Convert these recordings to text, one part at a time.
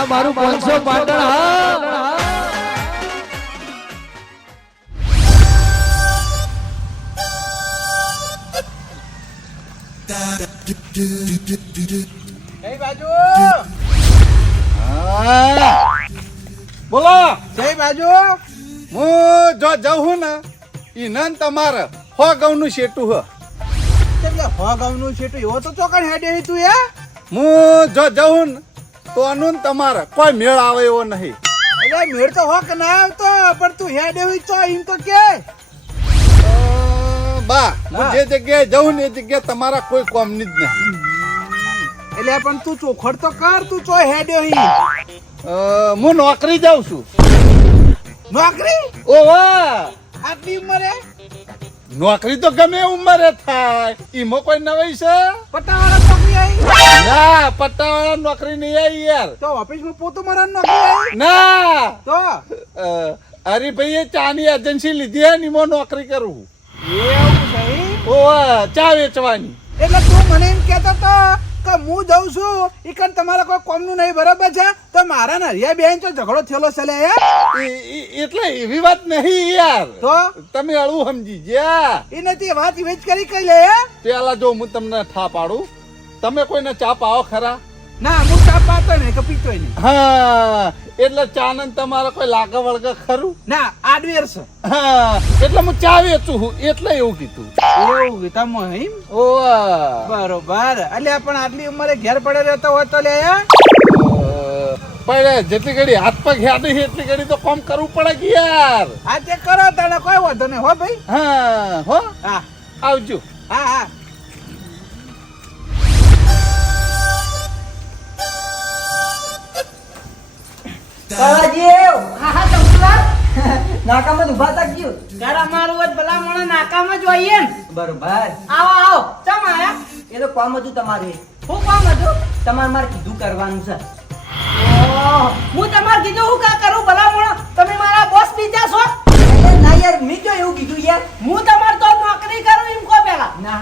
આ મારું 500 પાટણ હા જય બાજુ બોલો જય બાજુ હું જો જઉં ને ઈ નન તમારે હો ગૌનું શેટું હ એટલે હો ગામનું છે તો એવો તો ચોકડ હેડે તું એ હું જો જઉં ને તો અનુન તમારે કોઈ મેળ આવે એવો નહીં. એટલે મેળ તો હો કે ના આવતો પણ તું હેડે હોય તો એમ તો કે બા હું જે જગ્યાએ જઉં ને એ જગ્યાએ તમારા કોઈ કોમની જ નહીં. એટલે પણ તું ચોખડ તો કર તું ચો હેડે હોય હું નોકરી જાઉં છું. નોકરી ઓવા આટલી ઉંમરે નોકરી તો ગમે ઉંમરે થાય ઈમાં કોઈ નવાઈ છે? પટાવાળા નોકરી આવી ના પટ્ટાવાળા નોકરી નહીં આવી યાર. તો ઓફિસમાં પોતું મારવાની નોકરી આવી ના તો હરીભાઈએ ચાની એજન્સી લીધી હે ને એમાં નોકરી કરું. એવું છે ઓવા ચા વેચવાની. એટલે તું મને એમ કહેતો તો કે હું જઉં છું ઈ કણ તમારે કોઈ કોમનું નહીં બરાબર છે તો મારા ને હરિયા બેન તો ઝઘડો થયેલો છે હે એટલે એવી વાત નહીં યાર. તો તમે અળું સમજી ગયા. એ નથી વાત વેચ કરી કઈ લે હે પેલા જો હું તમને ઠા પાડું તમે કોઈને ચા પાવો ખરા? ના હું ચા પાતો નહીં કે પીતોય નહીં હા એટલે ચા ને તમારે કોઈ લાગે વળગે ખરું? ના આડવેર છે હા એટલે હું ચા વેચું છું એટલે એવું કીધું. એવું તમે એમ ઓવા બરોબર એટલે પણ આટલી ઉંમરે ઘેર પડે રહેતો હોય તો લે પણ જેટલી ઘડી હાથ પગ હેડી છે એટલી ઘડી તો કામ કરવું પડે કે યાર. આ તે કરો તને કોઈ વાંધો નહીં હો ભાઈ હા હો હા આવજો. હા હા નાકામાં ઉભા થાક્યું તારા મારું જ ભલા મોણા નાકામાં જ હોઈએ ને. બરોબર આવો આવો ચમ આયા એ તો કામ હતું તમારે હું કામ હતું તમારે મારે કીધું કરવાનું છે ઓહ, હું તમારે કીધું હું કા કરું ભલા મોણા તમે મારા બોસ બીજા છો એટલે ના યાર મેં તો એવું કીધું યાર હું તમાર તો નોકરી કરું એમ કો પેલા ના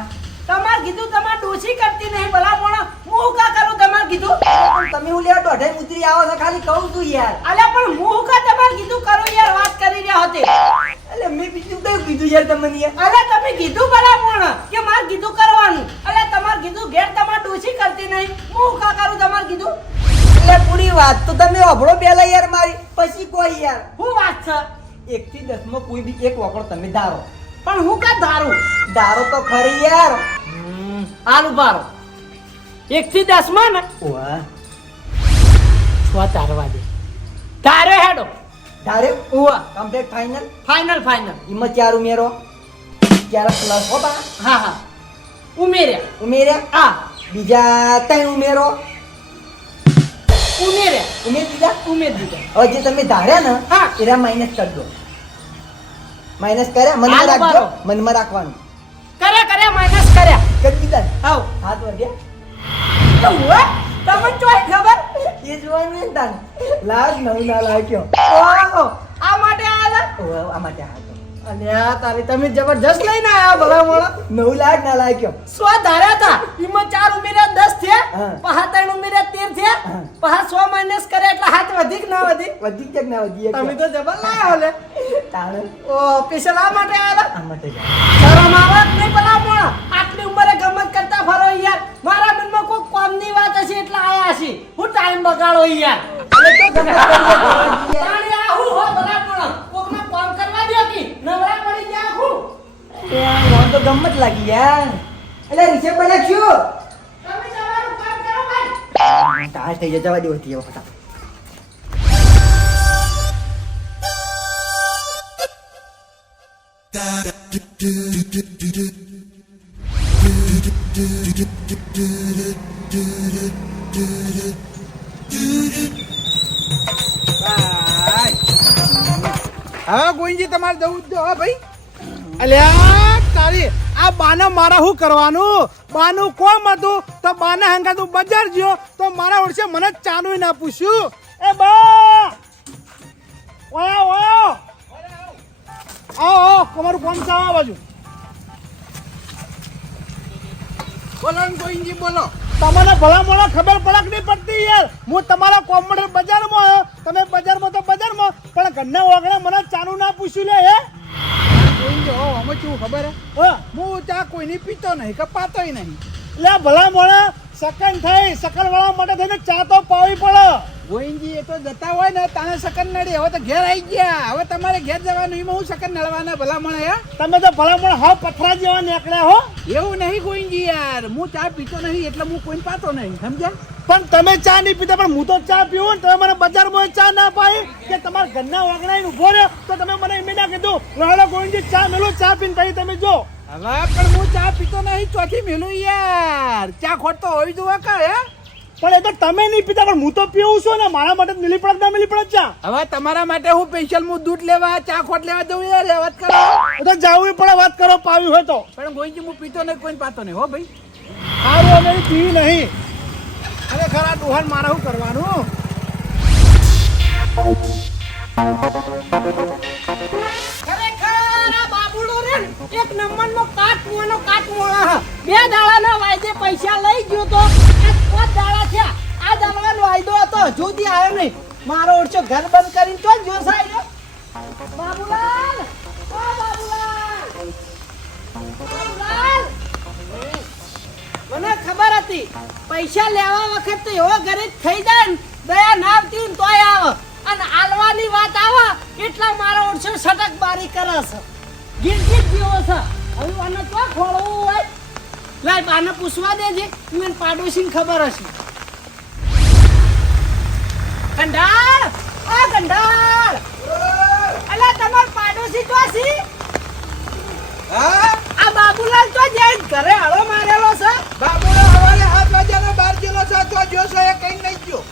તમાર કીધું તમાર ડોસી કરતી નહીં ભલા મોણા હું કા કરું તમાર કીધું પણ તમે હું લેવા દોઢાઈ મુતરી આવો છો ખાલી કહું છું યાર અલ્યા પણ હું કા તમાર કીધું કરું યાર વાત કરી રહ્યા હતી એટલે મેં બીજું કયું કીધું યાર તમને યાર અલ્યા તમે કીધું ભલા મોણા કે માર કીધું કરવાનું અલ્યા તમાર કીધું ઘેર તમાર ડોસી કરતી નહીં હું કા કરું તમાર કીધું એટલે પૂરી વાત તો તમે અભળો પહેલા યાર મારી પછી કોઈ યાર હું વાત છે 1 થી 10 માં કોઈ બી એક વખત તમે ધારો પણ હું કા ધારું ધારો તો ખરી યાર આલુ બારો 1 થી 10 માં ને ઓવા 6 તારવા દે તારે હેડો ધારે ઉવા કમ્પ્લીટ ફાઇનલ ફાઇનલ ફાઇનલ ઈમાં 4 ઉમેરો 4 પ્લસ હો બા હા હા ઉમેર્યા ઉમેર્યા આ બીજા 3 ઉમેરો ઉમેર્યા ઉમેર દીધા ઉમેર દીધા હવે જે તમે ધાર્યા ને હા. એરા માઇનસ કરી દો માઇનસ કર્યા મનમાં હાલો રાખજો બારો. મનમાં રાખવાનું કર્યા માઇનસ કર્યા કરી દીધા ને? આવ હાથ વધ્યા તો ઉવા તમને ચોય ખબર એ જોવાનું ને તાન લાગ નવ ના લાગ્યો ઓહો આ માટે આયા ઓહ, આ માટે હાથ અલ્યા તારી તમે જબરજસ્ત લઈને આયા ભલા મોણા 9 લાખ ના લાગ્યો સો ધાર્યા હતા એમાં 4 ઉમેર્યા 10 થયા હા. પહા 3 ઉમેર્યા 13 થયા હા. પહા 100 માઇનસ કર્યા એટલે હાથ વધી કે ના વધી વધી જગ ના વધી તમે તો જબર લાયા હોલે તાણ ઓ સ્પેશિયલ આ માટે આયા આ માટે જા. શરમ આવે જ નહીં ભલા મોણા આટલી ઉંમરે ગમત કરતા ફરો યાર મારા મનમાં કોઈ કોમની વાત હશે એટલે આયા છે હું ટાઈમ બગાડો યાર એટલે તો ગમે તે કરીએ. તાણી આ હું હો ભલા મોણા કોકને કામ કરવા દો કે નવરા પડી ગયા હું એ આ મને તો ગમત લાગી યાર એટલે રીસે બનાવ્યું તમે તમારું કામ કરો ભાઈ તાર થઈ જાય જવા દેવો હતી એ વખત હા ગોવિંદજી તમારે જવું જ હા ભાઈ અલ્યા તારી આ બાને મારા શું કરવાનું બાનું કોમ હતું તો બાને હંગાતું બજાર ગયો તો મારા વર્ષે મને ચાનું ના પૂછ્યું એ બા ઓયા ઓયા આવો તમારું કોમ છે આ બાજુ બોલો ને ગોવિંદજી બોલો તમને ભલા મોડા ખબર પડક નહીં પડતી યાર. હું તમારા કોમ્પ્યુટર બજારમાં આવ્યો, તમે બજારમાં તો બજારમાં, પણ ઘરના ઓગણે મને ચાનું ના પૂછ્યું લે હે. ગોવિંદજી હો અમે કેવું ખબર હે હા, હું ચા કોઈની પીતો નહીં કે પાતોય નહીં. લે ભલા મોડા સકન થઈ, સકન વાળા માટે થઈને ચા તો પાવી પડે. ગોવિંદજી એ તો જતા હોય ને તાને સકન નડી, હવે તો ઘેર આવી ગયા, હવે તમારે ઘેર જવાનું, એમાં હું સકન નડવાના ભલા મળે હે. તમે તો ભલા મોડા હાવ પથરા જેવા નીકળ્યા હો. એવું નહીં ગોવિંદજી યાર, હું ચા પીતો નહીં એટલે હું કોઈને પાતો નહીં, સમજ્યા? પણ તમે ચા નહીં પીતા, પણ હું તો ચા પીવું ને. તમે મને બજારમાં ચા ના પાઈ કે તમારા ઘરના વાગણા ઉભો રહ્યો તો તમે મને એમ ના કીધું રાણા ગોવિંદજી ચા મેલો, ચા પીને પછી તમે જો. હવે પણ હું ચા પીતો નહીં, ચોથી મેલું યાર, ચા ખોટ તો હોવી જોવા કા હે. પણ એ તો તમે નહીં પીતા, પણ હું તો પીવું છું ને. મારા માટે મિલી પડે ના મિલી પડે ચા. હવે તમારા માટે હું સ્પેશિયલ હું દૂધ લેવા ચા ખોટ લેવા જવું યાર, વાત કરો. એ તો જાવું પડે, વાત કરો પાવી હોય તો. પણ ગોવિંદજી હું પીતો નહીં, કોઈને પાતો નહીં હો ભાઈ. સારું અમે પીવી નહીં. અરે ખરા ડોહાન મારે શું કરવાનું? ખરેખર આ બાબુડો રે ને એક નંબરનો કાટમોળા હ. બે દાડાના વાયદે પૈસા લઈ ગયો તો આ 5 દાડા થયા. આ દાડાનો વાયદો હતો, હજુ સુધી આવ્યો નહીં. મારો ઓરછો ઘર બંધ કરીને તો જો સાહેબ બાબુલાલ, ઓ બાબુલાલ, બાબુલાલ. મને ખબર હતી પૈસા લેવા વખત તો એવો ગરીબ થઈ જાય ને, દયા ના આવતી ને તોય આવે, અને આલવાની વાત આવે એટલા મારો ઓરછો સટક બારી કરે છે. ગીરગીર જેવો છે. હવે આને તો ખોળવું હોય, લાય બાને પૂછવા દેજે, મને પાડોશીને ખબર હશે. ગંડાળ, આ ગંડાળ, અલા તમાર પાડોશી તો છે? હા આ બાબુલાલ તો જઈને ઘરે હળો મારેલો છે. બાબુલો હવારે 7 વાગ્યાનો બાર ગયેલો છે, તો જોશો એ કઈ નહીં ગયો.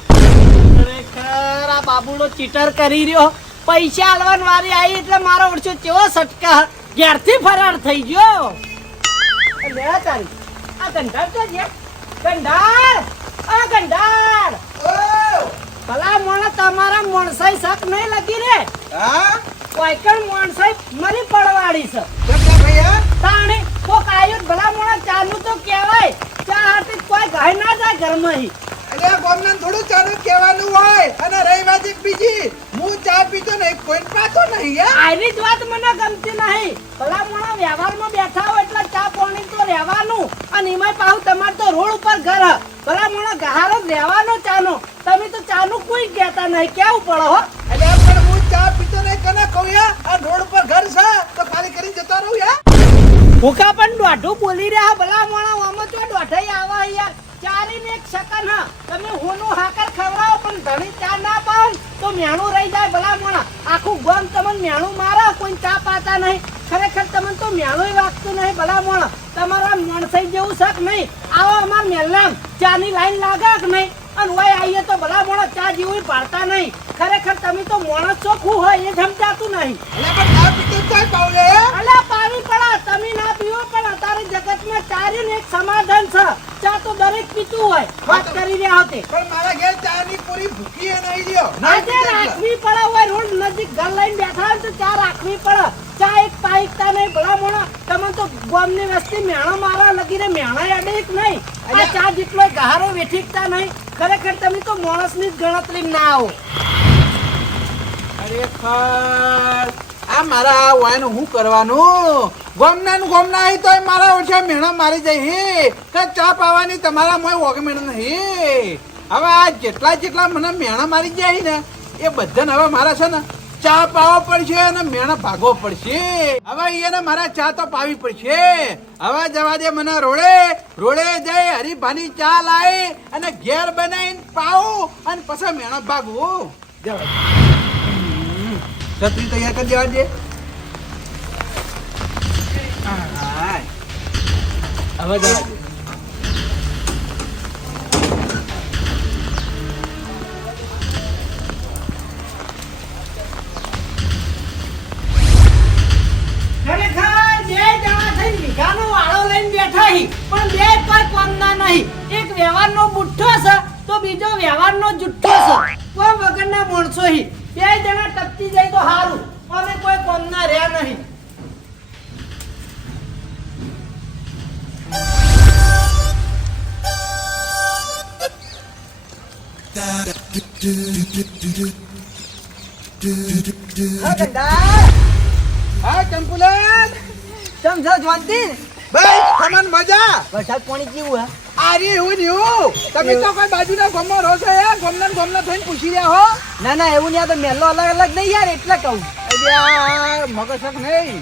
ખરેખર આ બાબુલો ચીટર કરી રહ્યો. પૈસા આલવાની વારી આવી એટલે મારો ઓરછો કેવો સટકા ઘેરથી ફરાર થઈ ગયો. લે તારી આ ગંધાર તો છે. ગંધાર, આ ગંધાર, ભલા મોણા તમારા મોણસાઈ શક નહીં લગી રે. હા કોઈ કણ મોણસાઈ મરી પડવાડી છે. જમના ભૈયા તાણે કોક આયુ ભલા મોણા ચાનું તો કહેવાય. ચા હાથે કોઈ ગાય ના જાય ઘરમાં હી. એટલે આ ગોમનાન થોડું ચાનું કહેવાનું હોય, અને રહી વાત એક બીજી, હું ચા પીતો નહીં, કોઈને પાતો નહીં યાર. આની જ વાત મને ગમતી નહીં. ભલા મોણા વ્યવહારમાં બેઠા હોય એટલે ચા પાણી તો રહેવાનું, અને એમાંય પાછું તમારે તો રોડ ઉપર ઘર હ. ભલા મોણા ગહારો જ રહેવાનો ચાનો. તમે તો ચાનું કોઈ કહેતા નહીં, કેવું પડે હો. એટલે પણ હું ચા પીતો નહીં, કને કહું યાર? આ રોડ ઉપર ઘર છે તો ખાલી કરીને જતો રહું યાર. ભૂખા પણ દોઢું બોલી રહ્યા ભલા મોણા. આમાં તો દોઢાઈ આવા યાર. ચારીને એક સેકન્ડ હા, તમે હોનું હાકર ખવડાવો પણ ધણી ચા ના પાવ તો મેણું રહી જાય ભલા મોણા. આખું ગામ તમને મેણું મારે, કોઈ ચા પાતા નહીં. ખરેખર તમને તો મેણું વાગતું નહીં ભલા મોણા. તમારા મોણસાઈ જેવું શક નહીં. આવો અમાર મેલામ ચાની લાઈન લાગે કે નહીં, અને ઓય આવીએ તો ભલા મોણા ચા જેવું પાડતા નહીં. ખરેખર તમે તો મોણસ ચોખ્ખું હોય એ સમજાતું નહીં. એટલે પણ ચા પીતો ચાય પાવલે અલા પાવી પડા, તમે ના પીવો પણ અત્યારે જગતમાં ચારીને એક સમાધાન છે. ચા તો દરેક પીતું હોય, વાત કરી રહ્યા હોતે. પણ મારા ઘેર ચા ની પૂરી ભૂખી એ નહીં લ્યો. આજે રાખવી પડે હોય, રોડ નજીક ઘર લઈને બેઠા હોય તો ચા રાખવી પડે. ચા એક પાઈકતા નહીં ભલા મોણા. તમે તો ગામની વસ્તી મેણા મારા લગી રે મેણા અડે એક નહીં. આ ચા જેટલો ગહારો વેઠીકતા નહીં. ખરેખર તમે તો માણસની જ ગણતરી ના આવો. ખરેખર આ મારા વાયનું શું કરવાનું? ગોમના અહીં તો મારા ઓછા મેણા મારી જાય હે કે ચા પાવાની તમારા મોય ઓગમેણ નહીં. હવે આ જેટલા મને મેણા મારી જાય ને એ બધાને હવે મારા છે ને ચા પાવો પડશે અને મેણા ભાગવો પડશે. હવે એને મારા ચા તો પાવી પડશે. હવે જવા દે મને રોડે જઈ હરીભાની ચા લાવી અને ઘેર બનાવીને પાવું અને પછી મેણા ભાગવું. જવા છત્રી તૈયાર કરી દેવા દે. હવે જવા દે. ખરેખર બે જણા થઈને વીઘાનો વાળો લઈને બેઠા હી, પણ બે કોઈ કોમના નહીં. એક વ્યવહારનો બુઠ્ઠો છે તો બીજો વ્યવહારનો જુઠ્ઠો છે. કોઈ વગરના માણસો હી. બે જણા ટપકી જાય તો સારું, અને કોઈ કોમના રહ્યા નહીં. હા ગંડા હા ચંપુલાલ સમજો જોનતી ભાઈ તમને મજા વરસાદ પાણી કેવું હે આરી એવું ને એવું તમે તો કોઈ બાજુના ગામમાં રહો છો યાર ગામના થઈને પૂછી રહ્યા હો ના ના એવું નહીં આ તો મેલો અલગ અલગ નહીં યાર એટલે કહું અલ્યા મગજક નહીં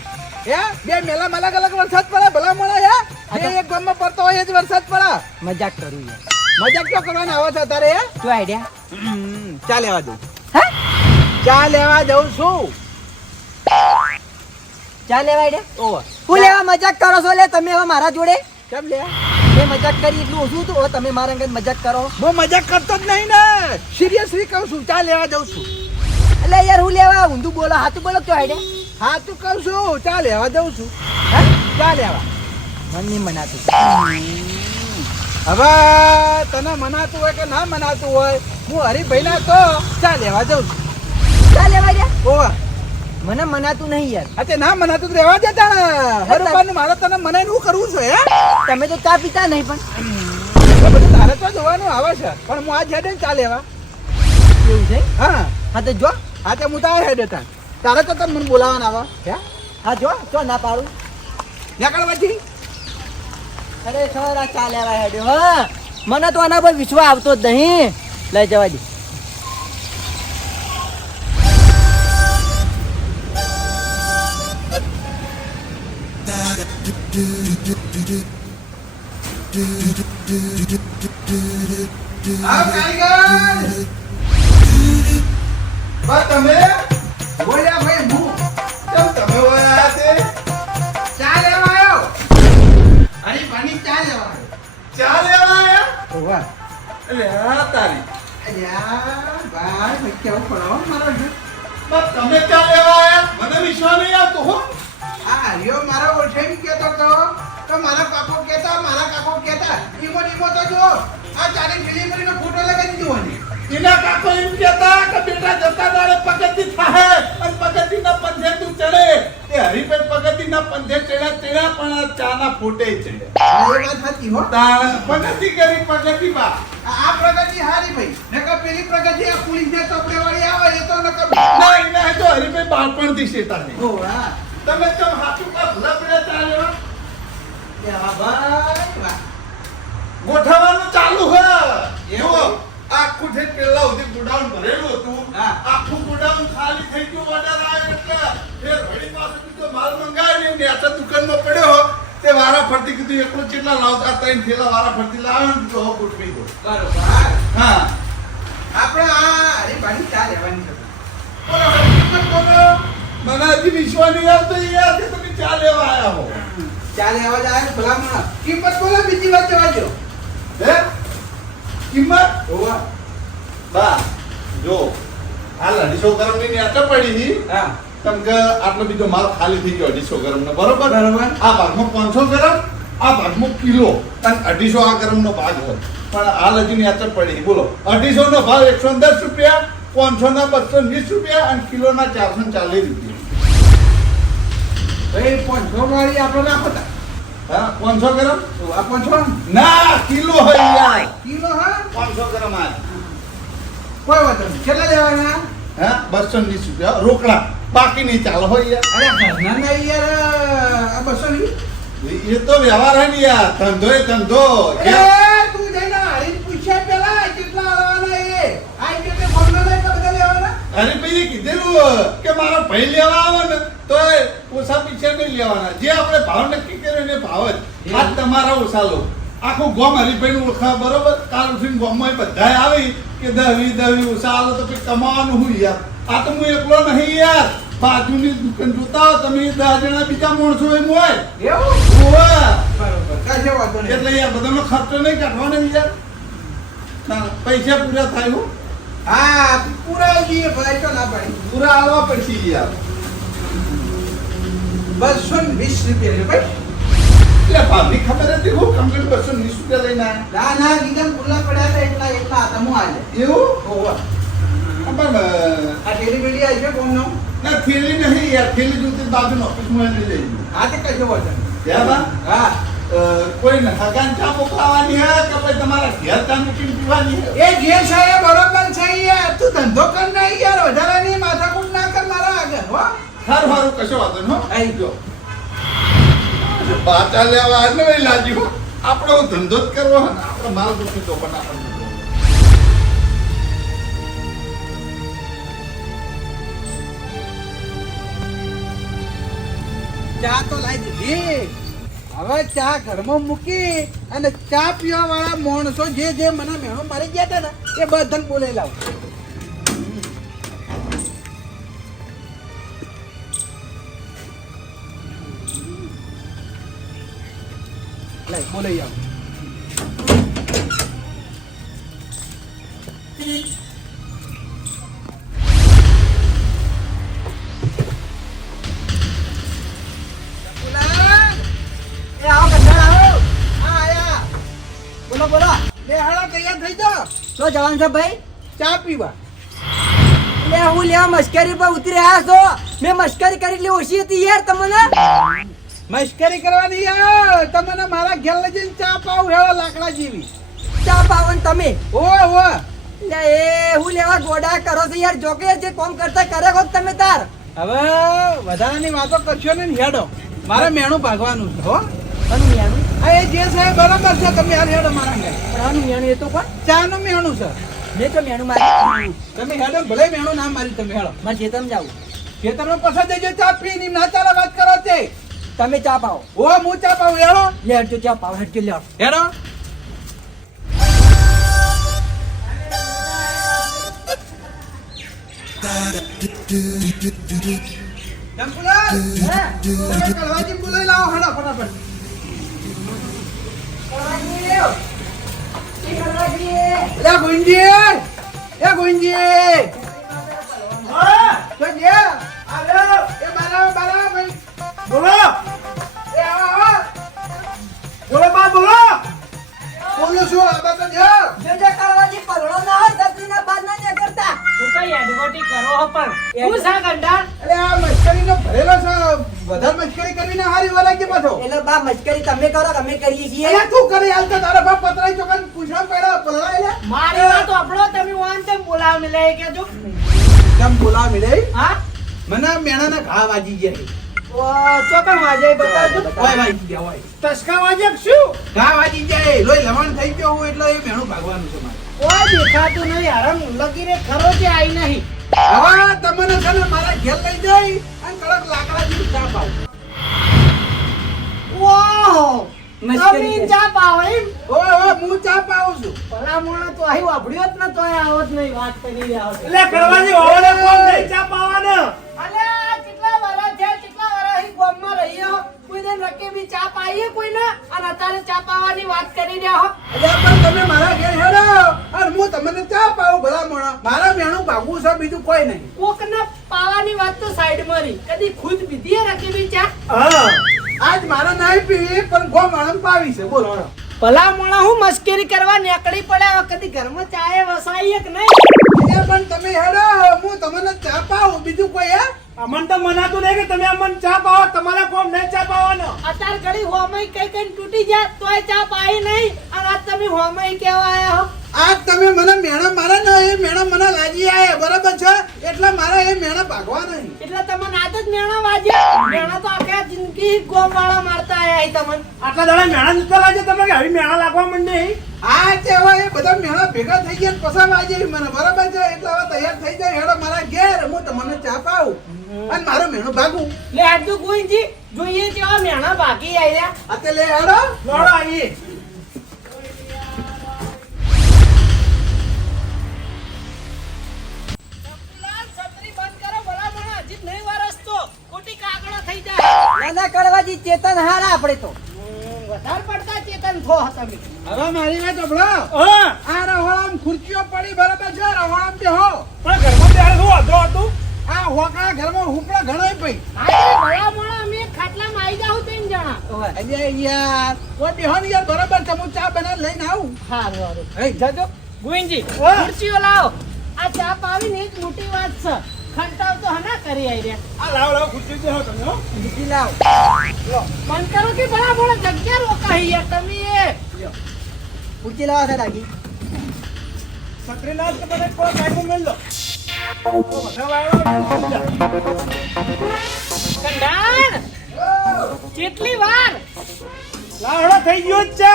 હે બે મેલા અલગ અલગ વરસાદ પડે ભલા મળે હે જે એક ગામમાં પડતો હોય એ જ વરસાદ પડે મજાક કરું યાર મજાક તો કરવાના આવો છો તારે હે શું આઈડિયા ચા લેવા દઉં હે ચા લેવા જઉં છું ચા લેવા આઈડિયા ઓહો હું લેવા મજાક કરો છો લે તમે હવે મારા જોડે કેમ લે મેં મજાક કરી એટલું ઓછું હતું હવે તમે મારા અંગત મજાક કરો હું મજાક કરતો જ નહીં ને સિરિયસલી કહું છું ચા લેવા જઉં છું એટલે યાર હું લેવા ઊંધું બોલો હાથું બોલો તો આઈડિયા હા તું કહું છું ચા લેવા જઉં છું હે ચા લેવા મન નહીં મનાતું હવે તને મનાતું હોય કે ના મનાતું હોય હું હરિભાઈ ના તો ચા લેવા જઉં છું ચા લેવા ગયા ઓવા મને મનાતું નહીં યાર આ તે ના મનાતું તો રહેવા દેતા ને બરોબર ને મારે તને મનાઈને હું કરવું છે હે તમે તો ચા પીતા નહીં પણ તો બધું તારે તો જોવાનું આવે છે પણ હું આજ હેડે ને ચા લેવા એવું છે હા હા તો જો હા તે હું તારે હેડે તારે તો તને મને બોલાવાના આવે હે હા જો જો ના પાડું નીકળ પછી અરે સર આ ચા લેવા હેડ્યો હા મને તો આના પર વિશ્વાસ આવતો જ નહીં લઈ જવા દે આવ કારીગર બા તમે બોલ્યા ભાઈ હું કેમ તમે બોલ્યા છે ચા લેવા આવ્યો અરે પાણી ચા લેવા આવ્યો ચા લેવા આવ્યા ઓવા એટલે હા તારી અલ્યા ભાઈ મેં કેવું પડાવો મારો જો બસ તમે ચા લેવા આવ્યા મને વિશ્વાસ નહીં આવતો હો આ હરિયો મારો ઓળખે બી કહેતો તો મારા કાકો કહેતા ઈમો તો જો આ ચારી ફિલ્મ ફોટો લગાવી દીધો હોય એના કાકો એમ કહેતા કે બેટા જતા દાડે પગતી થાહે અને પગતીના પંથે તું ચડે એ હરીભાઈ પગતીના પંથે ચડ્યા પણ આ ચાના ફોટે ચડ્યા એ વાત હતી હો પગતી પગતીમાં આ પ્રગતિ હારી ભાઈ નકર પેલી પ્રગતિ આ પોલીસને ચોપડે વાળી આવે એ તો નકર ના એને તો હરીભાઈ બાળપણથી શેતાની ઓ હા તમે કેમ હાથું કા ભૂલા પડ્યા ચાલે એ હા ભાઈ વાહ ગોઠવવાનું ચાલુ હે એવો આખું થઈ પેલા સુધી ગોડાઉન ભરેલું હતું આખું ગોડાઉન ખાલી થઈ ગયું ઓર્ડર આવ્યો એટલે ફેર ઘડી પાસે બીજો માલ મંગાવીને નેતા દુકાનમાં પડ્યો તે વારા ફરતી કીધું એકલો કેટલા લાવતા ત્રણ થેલા વારા ફરતી લાવ્યો તો ગોઠવી ગયો બરોબર હા આપણે આ અરે બાડી ચા લેવાની છે બોલો મને હજી વિશ્વાસ નહીં આવતો યાર કે તમે ચા લેવા આવ્યા હો ચા લેવા જાય ભલામણ કિંમત બોલો બીજી વાત જવા દો હે કિંમત ઓવા બા જો હાલ 250 ગ્રામ ની આટા પડી હતી હા તમ કે આટલો બીજો માલ ખાલી થઈ ગયો 250 ગ્રામ નો બરોબર આ ભાગમાં 500 ગ્રામ આ ભાગમાં કિલો અને 250 આ ગ્રામ નો ભાગ હોય પણ હાલ હજી ની આટા પડી બોલો 250 નો ભાવ 110 રૂપિયા 500 ના 220 રૂપિયા અને કિલો ના 440 રૂપિયા ભાઈ 500 વાળી આપણે નાખો તા હા 500 ગ્રામ આ 500 ના કિલો હોય યાર કિલો હા 500 ગ્રામ આ કોઈ વાત નહીં કેટલા લેવાના હા 220 રૂપિયા રોકડા બાકી નહીં ચાલે હોય યાર અરે ઘરના નહીં યાર આ 220 એ તો વ્યવહાર હે ને યાર ધંધો એ ધંધો એ તું જઈને હરીને પૂછ્યા પેલા કેટલા આવવાના એ આ કે ફોન લઈ તો બધા લેવાના અરે ભાઈ કીધેલું કે મારો ભાઈ લેવા આવે ને તો ઓછા પીછે નહીં લેવાના જે આપણે ભાવ નક્કી કર્યો ને ભાવ જ આજ તમારા ઓછા લો આખું ગોમ હરીભાઈ નું ઓળખા બરોબર કાલ ઉઠીને ગોમમાં બધાય આવી કે 10-20 ઓછા આલો તો પછી કમાવાનું હું યાર આ તો હું એકલો નહીં યાર બાજુની દુકાન જોતા તમે 10 જણા બીજા માણસો એમ હોય એવું હોય બરોબર કાજે વાતો નહીં એટલે યાર બધાનો ખર્ચો નહીં કાઢવાનો યાર પૈસા પૂરા થાય હું હા પૂરા જઈએ ભાઈ તો ના પાડી પૂરા આવવા પડશે યાર 220 રૂપિયા ભાઈ એટલે ભાભી ખબર હતી હું કમ્પ્લીટ 220 રૂપિયા લઈને આવ્યા ના ગીધમ ખુલ્લા પડ્યા હતા એટલા હતા હું આજે એવું ઓવા પણ આ થેલી બેડી આવી છે કોણનો ના થેલી નહીં યાર થેલી જોતી બાજુની ઓફિસમાં લઈ જઈ આ તે કશો વજન બા હા કોઈ હગાન ચા મોકલાવાની હે કે પછી તમારા ઘેર ચા મૂકીને પીવાની હે એ ઘેર છે બરોબર છે યાર તું ધંધો કર ને યાર વધારાની માથાકૂટ ના કર મારા આગળ હો સારું કશો વાંધો ન હો. આઈ ગયો પાછા લેવા આજ નહીં લાગ્યું આપણો ધંધો જ કરવો ને આપણે માલ દુખી તો પણ આપણને ચા તો લાવી દીધી હવે ચા ઘરમાં મૂકી અને ચા પીવા વાળા માણસો જે જે મને મેણો મારી ગયા હતા ને એ બધાને બોલાવી લાવું લાઈ બોલાવી આવું એ આવો કંટાળ આવો. આ આયા બોલો બોલો. બે હાડા તૈયાર થઈ જાઓ શું જવાનું છે ભાઈ? ચા પીવા લે હું લેવા મશ્કરી પર ઉતરી આવ્યા છો. મેં મશ્કરી કરી એટલે ઓછી હતી યાર તમને. મશ્કરી કરવાની યાર તમને મારા ઘેર લઈ જઈને ચા પાવ હેળો લાકડા જેવી ચા પાવન તમે. ઓ ઓ લે એ હું લેવા ગોડા કરો છો યાર. જોકે જે કામ કરતા કરે ખો તમે તાર. હવે વધારાની વાતો કરશો ને હેડો મારે મેણું ભાગવાનું છે હો આનું મિયાનું. આ એ જે છે બરાબર છે તમે યાર હેડો મારા ઘરે પણ આનું મિયાનું એ તો કોણ? ચા નું મેણું છે મેં તો મિયાનું મારી. તમે હેડો ભલે મેણું ના મારી તમે હેડો મારે ખેતરમાં જાવું. ખેતરમાં પસાર જજો ચા પી ના ચાલે વાત કરો તે તમે ચા પાવો. ઓ હું ચા પાઉં હેડો લે હટજો ચા પાવો. હટજો લે. હેડો જંપુલાલ, તમે કડવાજી બોલાવી લાવો હેડો ફટાફટ એ ગુંજી એ ગુંજી તો જે આલો એ બારા બારા ભાઈ બોલો એ આવો બોલો બા બોલો બોલો શું આ બા તો જો જે કરવાજી પલળો ના હોય દસરીના બાદ ના ને કરતા. તું કઈ એડવર્ટી કરો હો પણ હું સા કંટાળ અરે આ મસ્કરીનો ભરેલો છે વધારે મસ્કરી કરીને હારી વાલા કે પાછો એટલે બા મશ્કરી તમે કરો અમે કરીએ છીએ. અરે તું કરે હાલ તો તારા બાપ પતરાઈ ચોકન પૂછવા પડ્યો પલળાય લે મારી વાત આપણો તમે વાન તેમ બોલાવ ને લે કેજો કેમ બોલાવ મિલે હા મને મેણાના ઘા વાજી ગયા ઓ ચોકન વાજે બતાવજો. ઓય વાજી ગયા ઓય ટસકા વાજે કે શું ઘા વાજી જાય લોહી લવણ થઈ ગયો હું એટલે એ મેણું ભાગવાનું છે મારે કોઈ દેખાતું નહીં હરમ લગીરે ખરો છે આઈ નહીં હવે તમને છે ને મારા ઘેર લઈ જઈ અને કડક લાકડા જેવી ચા પાવ ઓહો મશ્કરી તમે ચા પાવ એમ ઓય ઓય હું ચા પાઉં છું ભલા મોણા તો આહી વાપડ્યો જ ન તો આવત નહીં વાત કરી રહ્યા છો એટલે કરવાજી ઓવડે કોણ નહીં ચા પાવાનો અલે આ કેટલા વર્ષ છે કેટલા વર્ષ અહીં ગામમાં રહ્યો કોઈ દિન રકેબી ચા પાઈએ કોઈને અને અત્યારે ચા પાવાની વાત કરી રહ્યા હો અલ્યા પણ તમે મારા ઘેર હેડો અને હું તમને ચા પાઉં ભલા મોણા મારા મેણું ભાગવું છે બીજું કોઈ નહીં કોકને પાવાની વાત તો સાઈડ મારી કદી ખુદ પીધી હે રકેબી ચા હા આજ મારા નહીં પીવી પણ ગો માણસ પાવી છે બોલો હેડો. ભલા મોણા હું મસ્કરી કરવા નીકળી પડ્યા કદી ઘરમાં ચાએ વસાઈએ કે નહીં અલ્યા પણ તમે હેડો હું તમને ચા પાઉં બીજું કોઈ હે અમન તો મનાતું નહીં કે તમે અમન ચા પાવો તમારા કોમ નહીં ચા પાવાનો અત્યાર ઘડી હોમઈ કઈ કઈ તૂટી જાય તોય ચા પાઈ નહીં અને આજ તમે હોમઈ કેવા આયા હો આજ તમે મને મેણા મારા ને એ મેણા મને લાગી આયા બરાબર છે એટલે મારે એ મેણા ભાગવા નહીં એટલે તમને આજ જ મેણા વાજ્યા મેણા તો આખા જિંદગી ગોમવાળા મારતા આયા તમને આટલા દાડા મેણા નતા લાગે તમને કે હવે મેણા લાગવા માંડે આ કેવા એ બધા મેણા ભેગા થઈ ગયા પસાર વાજે મને બરાબર છે એટલે હવે તૈયાર થઈ જાય હેડો મારા ઘેર હું તમને ચા પાઉં અને મારું મેણું ભાગું લે આજુ ગોઈજી જોઈએ કેવા મેણા બાકી આયા આ તે લે હેડો લોડો આવીએ છત્રી બંધ કરો ભલા મોણા હજી નહીં વરસ તો ખોટી કાગળો થઈ જાય નાના કડવાજી ચેતન હારા આપણે તો. વધારે પડતા ચેતન થો તમે હવે મારી વાત સાંભળો હા આ રહોળામાં ખુરચીઓ પડી બરાબર છે રહોળામાં બેહો પણ ઘરમાં ત્યારે શું વાંધો હતું આ હોકળા ઘરમાં હુપડા ઘણાય પઈ આજે ભલા મોણા અમે ખાટલામાં આવી જાવ ત્રણ જણા ઓવે. અજય યાર કોઈ બેહો ને યાર બરાબર છે હું ચા બનાવી લઈને આવું હારું હારું હે જજો ગોવિંદજી હા. ખુરશીઓ લાવો આ ચા પાવીને એક મોટી વાત છે ખંટાવ તો હના કરી આઈ રહ્યા આ લાવ લાવ ખુરશી બેહો તમે હો મૂકી લાવ. બંધ કરો કે ભલા મોણા જગ્યા રોકાઈ યાર તમે એ ખુરશી લાવો છે દાગી. છત્રીના જ મને કોઈ સાઈડમાં મેલ દો. તો બધા વાળા કંડાર કેટલી વાર લાવડો થઈ ગયો જ છે.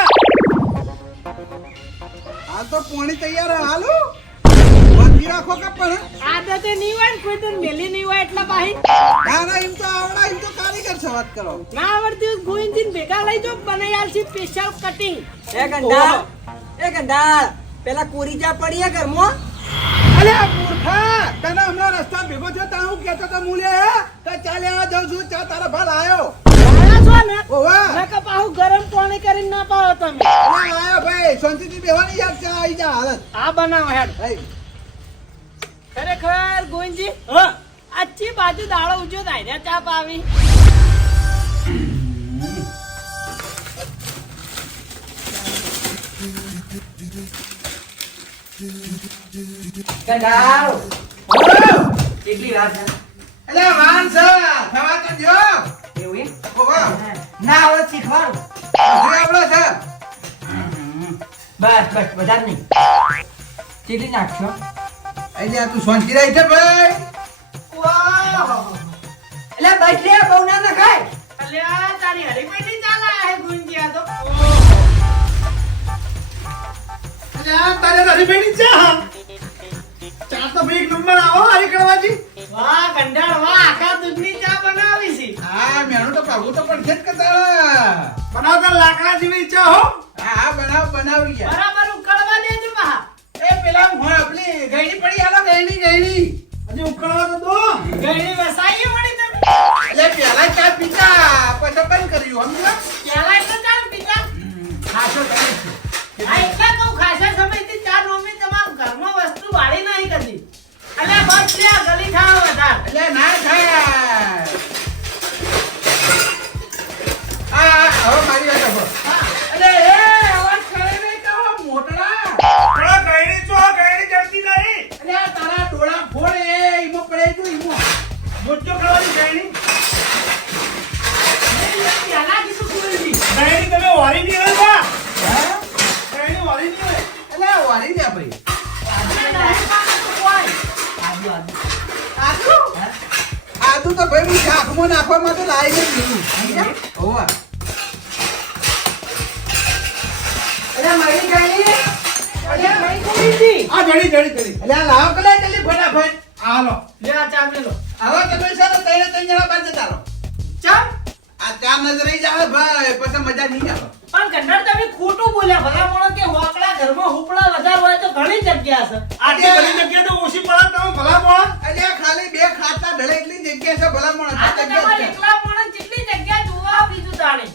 હાલ તો પોણી તૈયાર હે, હાલો બાંધી રાખો કે પણ આદતે નહીં હોય ને કોઈ તો મેલી નહીં હોય એટલા પાહી ના ના એમ તો આવડા, એમ તો કારીગર છે, વાત કરો. ના આવડતી હોય ગોવિંદજીને ભેગા લઈ જો બનાવી આલશી સ્પેશિયલ કટિંગ. એ ગંડાળ પેલા કોરીજા પડી હે ઘરમાં. અલે આ મૂર્ખા, તને હમણાં રસ્તા ભેગો થયો તા હું કહેતો તો મૂલે કે ચાલે આ જાઉં છું, ચા તારા ભાલ આયો. આયા છો ને ઓવા નકર પાછું ગરમ પાણી કરીને ના પાવો તમે. અલે આયો ભાઈ, શાંતિથી બેહવાની યાર, ચા આવી જા હાલત. આ બનાવો હેડ. ભાઈ ખરેખર ગોવિંદજી હા આછી બાજુ દાડો ઉજો ધાર્યા ચા પાવી. ગંડાળ કેટલી વાર છે અલે વાન છે, થવા તો દ્યો. એવું એમ? ઓવા ના આવડે શીખવાડું. હજી આવડે છે. બસ બસ વધારે નહીં. કેટલી નાખશો? એટલે તું શાંતિ રહી છે ભાઈ. એટલે બસ લે, બહુ ના નખાય. અલ્યા તારી હરીફાઈથી ચાલે આ ગોવિંદજી આ તો. અલ્યા તારે તારી બેટી ચા ચા તો ભાઈ એક નંબર આવો હરી કળવાજી. વાહ કંડાળ વાહ, આખા દૂધની ચા બનાવી છે. હા મેણું તો પાગું તો પડશે જ કે તારા. બનાવતા લાકડા જેવી ચા હો. હા હા બનાવી ગયા. બરાબર ઉકળવા દેજો બા. એ પેલા હું આપણી ગઈડી પડી, હાલો ગઈડી. હજી ઉકળવા તો દો. ગળી વસાઈ મળી તમે. એટલે પેલા ચા પીતા પછી બંધ કર્યું સમજો. પેલા એટલે ચાલ પિતા. ખાસો કરે છે. આ એટલા કહું ખાસા સમયથી ચા નોમી તમારા ઘરમાં વસ્તુ વાળી નહીં કદી. અલ્યા બસ લે આ ગળી ખાવા વધાર. એટલે ના થાય. હવે મારી વાત સાંભળો. એટલે એ અવાજ કરે નહીં તો મોટડા. થોડા ગયડી છો, ગયડી જડતી નહીં. એટલે આ તારા ડોળા ફોડ એ ઈમો પડે જો ઈમો. મોટો કળવાની ગયડી. પેલા કીધું ગોવિંદજી. ગયડી તમે વારી નહીં હોય બા. હા? ગયડી વારી નહીં હોય. એટલે વાળી લે ભાઈ. નહીં પાકતું કોઈ. આદુ? આદુ તો ભાઈ હું શાકમાં નાખવા માટે લાવી જ દીધું. હોવા. એટલે મારી ગાડી. અલ્યા નહીં ગોવિંદજી. આ જડી. એટલે આ લાવો કે લઈ જલ્દી ફટાફટ. હાલો. લે આ ચા મેલો. હવે તમે છે ને ત્રણ જણા બાદ જતા રહો. ચમ આ ચા નજરે જાવે ભાઈ, પછી મજા નહીં આવે. પણ કંડર તમે ખોટું બોલ્યા. ભલા મોણો કે હોકડા ઘરમાં હુપડા વધારે હોય તો ઘણી જગ્યા છે. આટલી બધી જગ્યા તો ઓછી પડે તમે ભલા મોણા. અલ્યા ખાલી બે ખાતા ઢળે એટલી જગ્યા છે ભલા માણસ. આ તો તમારે એકલા મોણસ જેટલી જગ્યા જોવા બીજું તાણી.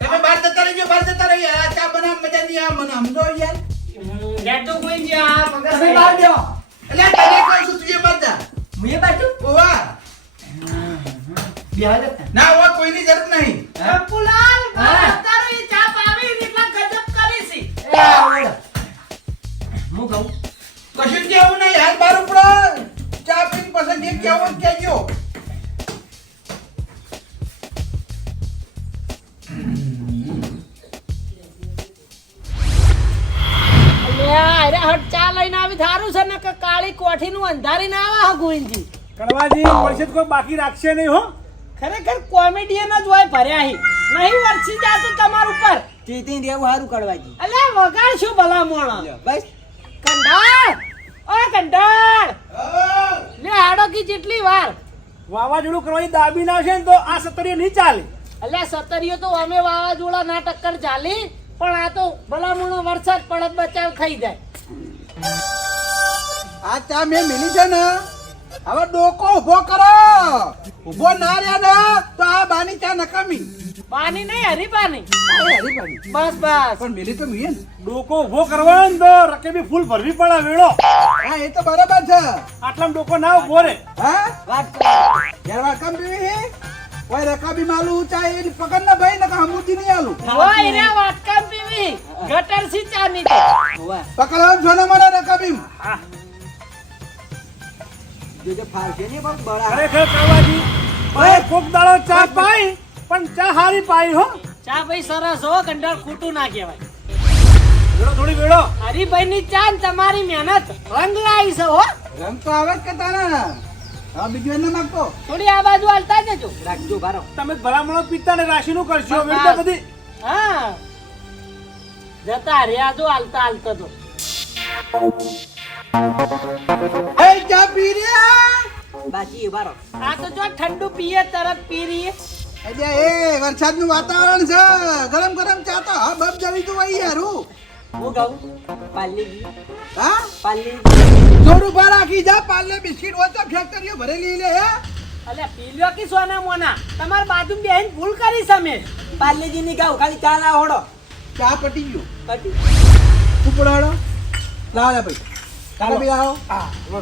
તમે બહાર જતા રહીજો, બહાર જતા રહીજો. આ ચા બનાવ મજા નહીં આવે મને સમજો યાર. લેટ તો કોઈ જી આ મગજ તમે બહાર જાઓ. અલ્યા તને કહું છું તું એ બહાર જા. હું એ બાજુ ઓવા. બેહવા દે. ના ઓવા કોઈની જરૂર નહીં. કંકુલાલ હા. તારો એ ચા પાવી ને એટલા ગજબ કરી છે. એ આવડે. હું કહું કશું કેવું નહીં, હાલ બહાર ઉપડો. ચા પીને પછી જે કેવું હોય તે કહેજો. અલ્યા અરે હટ ચા લઈને આવી થારું છે ને કે કાળી કોઠી નું અંધારી ના આવે હા ગોવિંદજી. કળવાજી પડશે તો કોઈ બાકી રાખશે નહીં હો. ખરેખર કોમેડિયન જ હોય ભર્યા હી. નહીં વરસી જાતું તમાર ઉપર. ચીતી રહેવું સારું કડવાજી. અલ્યા વગાડ શું ભલા મોણા. બસ કંડાળ ઓય કંડાળ લે હાડો કી જેટલી વાર. વાવાઝોડું કરવાની દાબી ના આવશે ને તો આ સતરીઓ નહીં ચાલે. અલ્યા સતરીઓ તો અમે વાવાઝોડા ના ટક્કર ચાલી પણ આ તો ભલા મોણો વરસાદ પડત બચાવ ખાઈ જાય. આ ચા મેં મિલી છે ને, હવે ડોકો ઉભો કરો. ઉભો ના રહ્યા ને તો આ બાની ચા નકામી. પાણી નહીં હરીપાની. અરે હરીફાઈ. બસ બસ પણ મિલી તો મીએ ને. ડોકો ઉભો કરવાનો ને તો રકેબી ફૂલ ભરવી પડે વેળો. હા એ તો બરાબર છે. આટલામાં ડોકો ના ઉભો રે. હા વાત કરો. યાર વાકમ પીવી હે ઓય રકાબી માલું ચા એ પકડ ના ભાઈ નકા હમુતી નહીં આલું. ઓય રે વાટકા પીવી ગટર સી ચાની તો. હોવા. પકડવાનું છો ને મારા રકાબી. હા જોજો ફાવશે નહીં બહુ બળા. ખરેખર કળવાજી ભાઈ કોક દાડો ચા પાઈ પણ ચા હારી પાઈ હો. ચા ભાઈ સરસ હો કંડાળ ખોટું ના કહેવાય. વેળો થોડી વેળો બોલો હરિભાઈની ચા ને તમારી મહેનત રંગ લાવી છે હો. રંગ તો આવે જ કે તારા હા બીજું એને નાખતો થોડી આ બાજુ હાલતા જજો. રાખજો બારો. તમે ભલામણો પીતા ને રાશિનું કરશો હવે તો બધી હા જતા રહ્યા જો હાલતા હાલતા તો. એ ચા પી રહ્યા બાજી બારો. આ તો જો ઠંડુ પીએ તરત પી રહીએ. અજા એ વરસાદનું વાતાવરણ છે ગરમ ગરમ ચા તો હા બપ જવી તો વહી યાર હું હું કહું પાલી હા પાલી થોડું બહાર રાખી જા પાર્લે બિસ્કિટ હોય તો ફેક્ટરીઓ ભરેલી લે હે અલ્યા પી લ્યો કે સોના મોના તમાર બાજુ બેહીને ભૂલ કરી સમે. પાલીજી ની ગાવ ખાલી ચા ના હોડો ચા પટી ગયું પટી. ઉપડાડો લાવ લે ભાઈ તારે બી આવો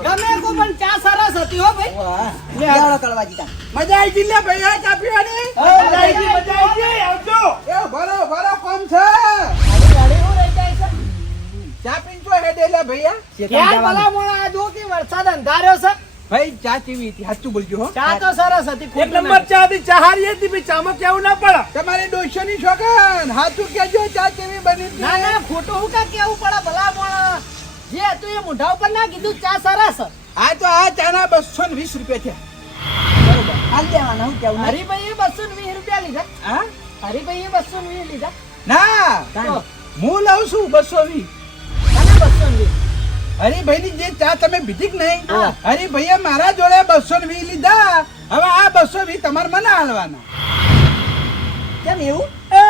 ગમે કો પણ ચા સરસ હતી હો ભાઈ. વાહ લેવાડો કળવાજી તા. મજા આવી ગઈ લે ભાઈ આ ચા પીવાની મજા આવી ગઈ આવજો એ ભરો ભરો કોમ છે ગાડી હું રહી જાય છે. ચા પીન તો હેડે લે ભૈયા ક્યાં ભલા મોણા આ જો કે વરસાદ અંધાર્યો છે. ભાઈ ચા કેવી હતી સાચું બોલજો હો ચા તો સરસ હતી. એક ખોટું નંબર નહીં. ચા હતી ચા હારી હતી ભાઈ ચામાં કેવું ના પડે તમારી ડોશીની છોકન હાચું કેજો ચા કેવી બની હતી? ના ના ખોટું હું કા કેવું પડે ભલા મોણા. જે હતું એ મોઢા ઉપર ના કીધું ચા સરસ. આ તો આ ચાના 220 રૂપિયા છે હાલ દેવાના હું કેવું નહીં. હરિભાઈએ 220 રૂપિયા લીધા. હા હરિભાઈએ 220 લીધા. ના તો હું લઉં છું 220 અને 220. હરિભાઈની જે ચા તમે પીધી કે નહીં હા. હરિભાઈએ મારા જોડે 220 લીધા હવે આ 220 તમારે મને હાલવાના કેમ એવું? એ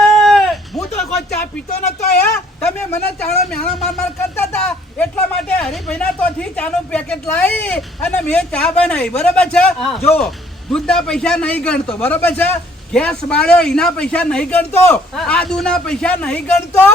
હું તો કોઈ ચા પીતો નતો હે તમે મને ચાનો મેણો માર કરતા હતા એટલા માટે હરિભાઈના તોથી ચાનું પેકેટ લાવી અને મેં ચા બનાવી બરોબર છે હા. જો દૂધના પૈસા નહીં ગણતો બરોબર છે ગેસ બાળ્યો એના પૈસા નહીં ગણતો હા. આદુના પૈસા નહીં ગણતો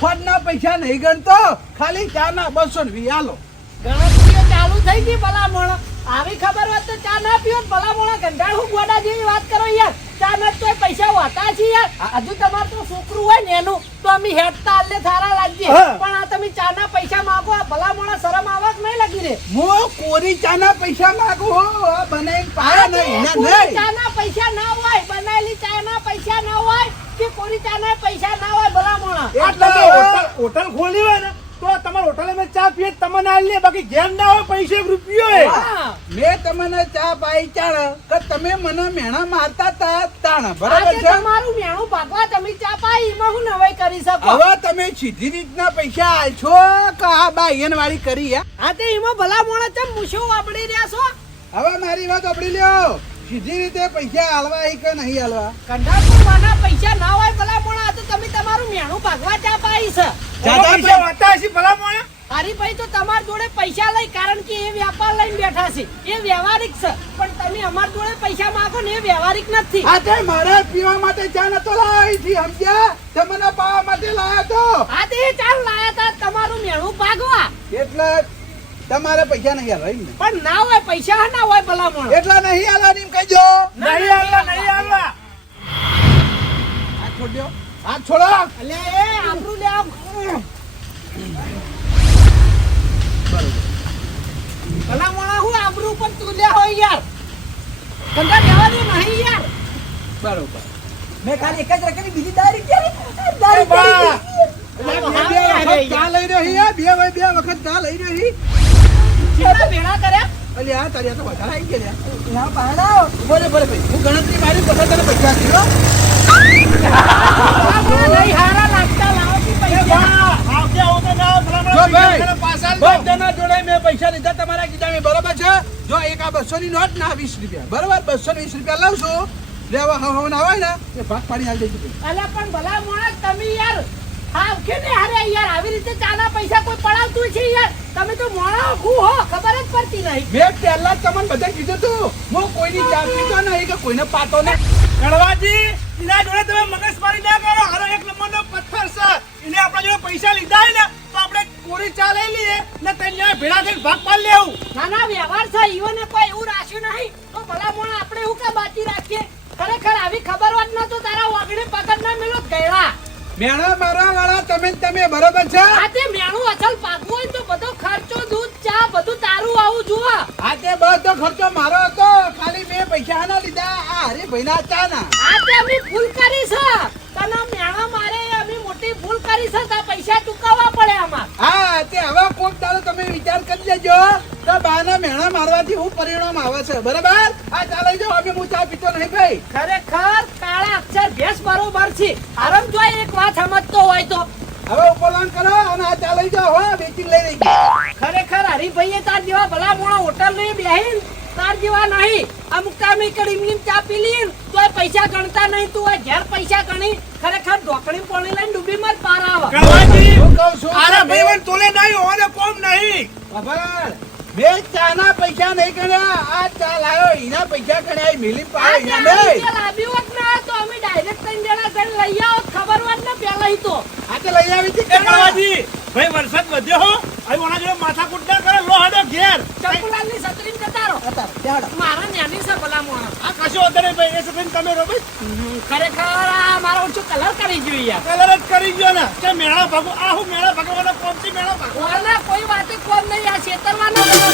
ફળના પૈસા નહીં ગણતો ખાલી ચાના 220 હાલો ગણતરીઓ ચાલુ થઈ ગઈ ભલા મોણા. આવી ખબર હોત તો ચા ના પીઓ ભલા મોણા ગંધાડું ગોડા જેવી વાત કરો યાર. ચા ના તોય પૈસા હોતા છે યાર. હજુ તમારું તો છોકરું હોય ને એનું તો અમે હેડતા હાલે સારા લાગીએ. હા. પણ આ તમે ચા ના પૈસા માંગો આ ભલા મોણા શરમ આવક નહીં લાગી રે. હું કોરી ચાના પૈસા માંગુ હો આ બનાવીને પાયા નહીં ના કોરી નહીં ચા ના પૈસા ના હોય બનાવેલી ચા ના પૈસા ના હોય કે કોરી ચા ના પૈસા ના હોય ભલા મોણા. આ તમે હોટલ ખોલી હોય ને તો તમારે હોટલે મેં ચા પીએ તો તમને આલી લે બાકી ઘેર ના હોય પૈસે એક રૂપિયો એ હા. મેં તમને ચા પાઈ ચાણ કે તમે મને મેણા મારતા તા તાણ બરાબર આજે છે તમારું મેણું ભાગવા તમે ચા પાઈ એમાં હું નવાઈ કરી શકો. હવે તમે સીધી રીતના પૈસા આલશો કે આ બાયન વાળી કરી હે? હા તે એમાં ભલા મોણા ચમ મૂછો વાપરી રહ્યા છો. હવે મારી વાત આપડી લ્યો સીધી રીતે પૈસા હાલવા હી કે નહીં હાલવા કંઠાપુરવાના પૈસા ના હોય ભલા મોણા તો તમે તમારું મેણું ભાગવા ચા પાઈ છે. જાદા પૈસા વાતા હશે ભલા મોણા હરીભાઈ તો તમારા જોડે પૈસા લઈ કારણ કે એ વ્યાપાર લઈને બેઠા છે એ વ્યવહારિક છે પણ તમે અમારા જોડે પૈસા માંગો ને એ વ્યવહારિક નથી. આ તે મારે પીવા માટે ચા નતો લાવી થી સમજ્યા તમને પાવા માટે લાયા તો હા તે ચાલ લાયા તા તમારું મેણું ભાગવા એટલે તમારે પૈસા નહીં હાલવા એમ ને? પણ ના હોય પૈસા ના હોય ભલા મોણા. એટલે નહીં હાલવાની એમ કહેજો નહીં આલવા નહીં આલવા હાથ છોડ્યો હાથ છોડો એટલે એ આપણું લે આમ. ભલા મોણા હું આબરૂ પર તુલ્યા હોય યાર કંટા દેવા દે નહીં યાર. બરોબર મેં ખાલી એક જ રકમની બીજી દારી કરી એ બા. બે વખત ચા લઈ રહ્યો હી, બે વખત ચા લઈ રહ્યો હી. કેટલા ભેળા કર્યા અલી આ તારી આ તો વધારે આવી ગયા લ્યા. ના પાડાઓ બોલે બોલે ભાઈ હું ગણતરી મારી પછી તને પૈસા આપી હો. ભલા મોણા નહીં હારા લાગતા લાવો કે પૈસા. આવજે આવજે ના ભલા જો મોણા ભાઈ બીજા પાછા આલજો. બધાના જોડે મેં પૈસા લીધા તમારા કીધા મેં બરોબર છે જો એક આ 200 ની નોટ ના 20 રૂપિયા બરોબર 220 રૂપિયા લાવ છું લેવા હવન આવે ને એ ભાગ પાડી આલ દેજો અલ્યા પણ ભલા મોણા તમે યાર હા કે ને હારે યાર આવી રીતે ચાના પૈસા કોઈ પડાવતું છે યાર તમે તો મોણા હું હો ખબર જ પડતી નહીં. મેં પહેલા જ તમને બધા કીધું તું હું કોઈની ચા પીતો નહીં કે કોઈને પાતો નહીં કડવાજી એના જોડે તમે મગજમારી ના કરો હારો એક નંબરનો પથ્થર છે એને આપણા જોડે પૈસા લીધા હોય ને તો આપણે કોરી ચા લઈ લઈએ ને તને ભેળા થઈને ભાગ પાડી લેવું નાના વ્યવહાર છે ઈવને કોઈ એવું રાખ્યું નહીં તો ભલા મોણા આપણે એવું કે બાકી રાખીએ ખરેખર આવી ખબર વાત ન તો તારા વાગડે પકડ ના મેલો ગયડા. મેણા મારવા વાળા તમે બરોબર છે આ તે મેણું અસલ પાકવું હોય તો બધો ખર્ચો દૂધ ચા બધું તારું આવું જુઓ. આ તે બધો ખર્ચો મારો હતો ખાલી મેં પૈસા ના લીધા આ હરીભાઈના ચાના આ તે અમે ભૂલ કરી છે તને મેણા મારે અમે મોટી ભૂલ કરી છે તો પૈસા ચૂકવવા પડે અમાર. મારવાથી હું પરિણામ આવે છે બરાબર આ ચાલે જો અમે હું ચા પીતો નહીં ભાઈ ખરેખર કાળા અક્ષર ભેસ બરોબર છે આરામ જો એક વાત સમજતો હોય તો હવે ઉપલાન કરો અને આ ચાલે જાઓ હો વેચી લઈ રહી ખરેખર હરીભાઈએ તાર જેવા ભલા મોણા હોટલ નહીં બેહીન તાર જેવા નહીં અમુક ટાઈમે કડી ચા પી લીન તો પૈસા ગણતા નહીં તું ઘેર પૈસા ગણી ખરેખર ઢોકળી પોણી લઈને ડૂબી માં જ પાર આવે હું કહું છું અરે ભાઈ મને તોલે નહીં ઓને કોમ નહીં ખબર મેં ચાના પૈસા નહીં ગણ્યા આ ચા લાયો એના પૈસા ગણ્યા એ મિલી પાડે આ એના નહીં ચાર લાવી હોત ને તો અમે ડાયરેક્ટ 3 જણા ઘરે લઈ આવો ખબર હોત ને પહેલા તો આ તો લઈ આવી હતી એ કળવાજી ભાઈ વરસાદ વધ્યો હો હવે ઓના જોડે માથાકૂટ ના કરે લો હાડો ઘેર ચંપલાની છત્રી જતા રહો મારા ન્યાની છે ભલા મોણા આ કશો વધે નહીં ભાઈ એ સફેદ તમે રહો ભાઈ ખરેખર આ મારો ઓછો કલર કરી જોઈએ કલર જ કરી ગયો ને કે મેળા ભાગો આ હું મેળા ભાગવાનો કોમથી મેળા ભાગો ઓના કોઈ વાતે કોમ નહીં આ છેતરવાનો